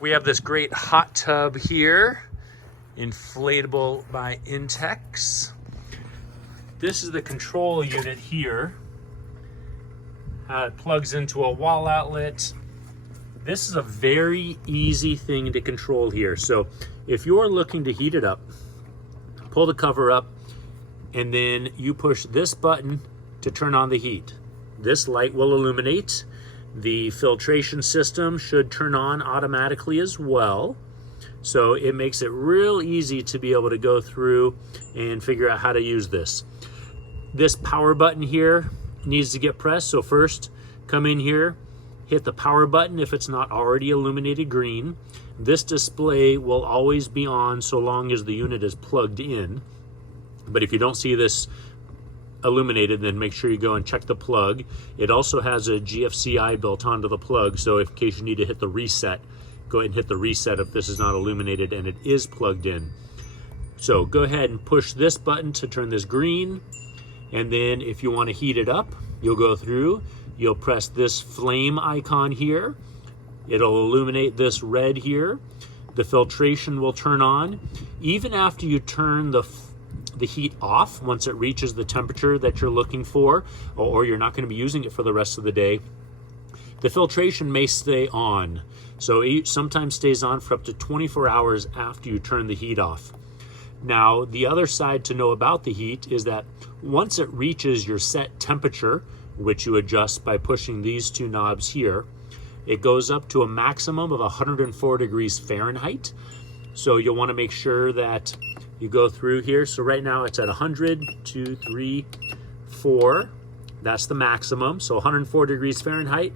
We have this great hot tub here, inflatable by Intex. This is the control unit here. It plugs into a wall outlet. This is a very easy thing to control here. So if you're looking to heat it up, pull the cover up, and then you push this button to turn on the heat. This light will illuminate. The filtration system should turn on automatically as well. So it makes it real easy to be able to go through and figure out how to use this. This power button here needs to get pressed. So first, come in here, hit the power button if it's not already illuminated green. This display will always be on so long as the unit is plugged in. But if you don't see this illuminated, then make sure you go and check the plug. It also has a GFCI built onto the plug, so in case you need to hit the reset, go ahead and hit the reset if this is not illuminated and it is plugged in. So go ahead and push this button to turn this green, and then if you want to heat it up, you'll go through, you'll press this flame icon here. It'll illuminate this red here. The filtration will turn on. Even after you turn the heat off, once it reaches the temperature that you're looking for, or you're not going to be using it for the rest of the day, the filtration may stay on. So it sometimes stays on for up to 24 hours after you turn the heat off. Now, the other side to know about the heat is that once it reaches your set temperature, which you adjust by pushing these two knobs here, it goes up to a maximum of 104 degrees Fahrenheit. So you'll want to make sure that you go through here. So right now it's at 100, 2, 3, 4. That's the maximum. So 104 degrees Fahrenheit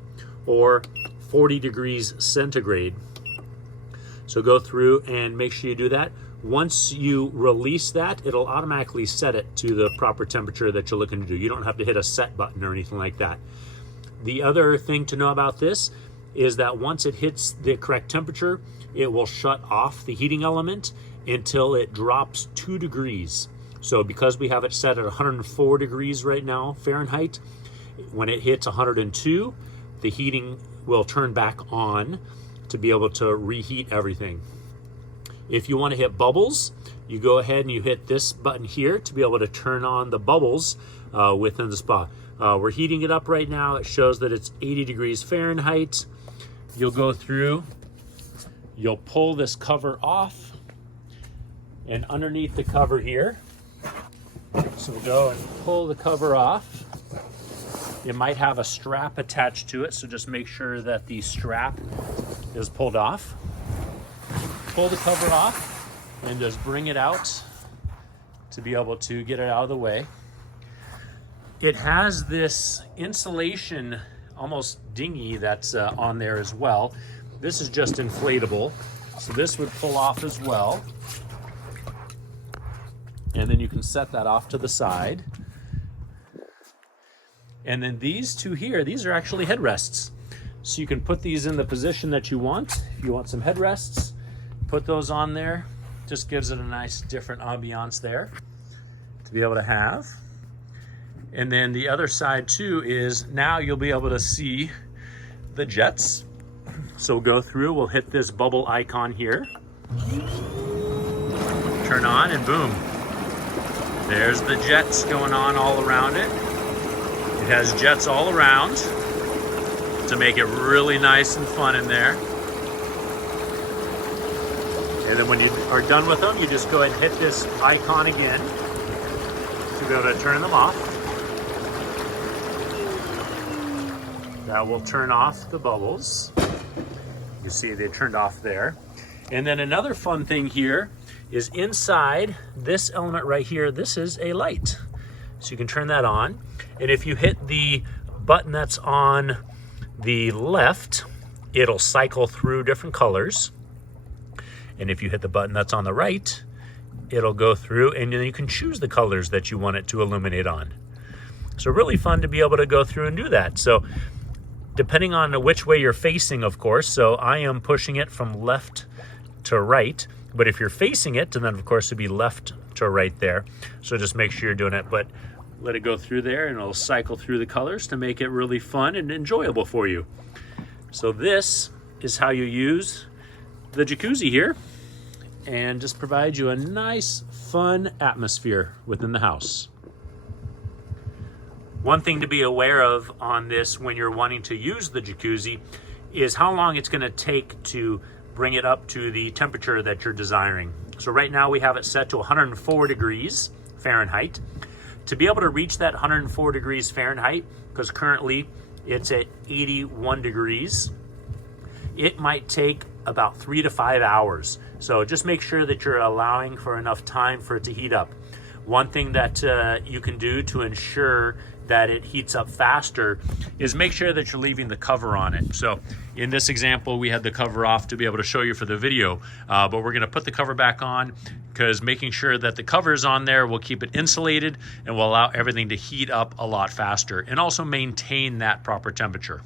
or 40 degrees centigrade. So go through and make sure you do that. Once you release that, it'll automatically set it to the proper temperature that you're looking to do. You don't have to hit a set button or anything like that. The other thing to know about this is that once it hits the correct temperature, it will shut off the heating element until it drops 2 degrees. So because we have it set at 104 degrees right now Fahrenheit, when it hits 102, the heating will turn back on to be able to reheat everything. If you want to hit bubbles, you go ahead and you hit this button here to be able to turn on the bubbles within the spa. We're heating it up right now. It shows that it's 80 degrees Fahrenheit. You'll go through, you'll pull this cover off, and underneath the cover here, so we'll go and pull the cover off. It might have a strap attached to it, so just make sure that the strap is pulled off. Pull the cover off and just bring it out to be able to get it out of the way. It has this insulation, almost dinghy, that's on there as well. This is just inflatable, so this would pull off as well. And then you can set that off to the side. And then these two here, these are actually headrests. So you can put these in the position that you want. If you want some headrests, put those on there. Just gives it a nice different ambiance there to be able to have. And then the other side too is now you'll be able to see the jets. So we'll go through, we'll hit this bubble icon here. Turn on and boom. There's the jets going on all around it. It has jets all around to make it really nice and fun in there. And then when you are done with them, you just go ahead and hit this icon again to be able to turn them off. That will turn off the bubbles. You can see they turned off there. And then another fun thing here is inside this element right here, this is a light. So you can turn that on. And if you hit the button that's on the left, it'll cycle through different colors. And if you hit the button that's on the right, it'll go through and then you can choose the colors that you want it to illuminate on. So really fun to be able to go through and do that. So depending on which way you're facing, of course, so I am pushing it from left to right. But if you're facing it, then of course it'd be left to right there. So just make sure you're doing it, but let it go through there and it'll cycle through the colors to make it really fun and enjoyable for you. So this is how you use the jacuzzi here and just provide you a nice, fun atmosphere within the house. One thing to be aware of on this when you're wanting to use the jacuzzi is how long it's going to take to bring it up to the temperature that you're desiring. So right now we have it set to 104 degrees Fahrenheit. To be able to reach that 104 degrees Fahrenheit, because currently it's at 81 degrees, it might take about 3 to 5 hours. So just make sure that you're allowing for enough time for it to heat up. One thing that you can do to ensure that it heats up faster is make sure that you're leaving the cover on it. So in this example, we had the cover off to be able to show you for the video, but we're gonna put the cover back on because making sure that the cover is on there will keep it insulated and will allow everything to heat up a lot faster and also maintain that proper temperature.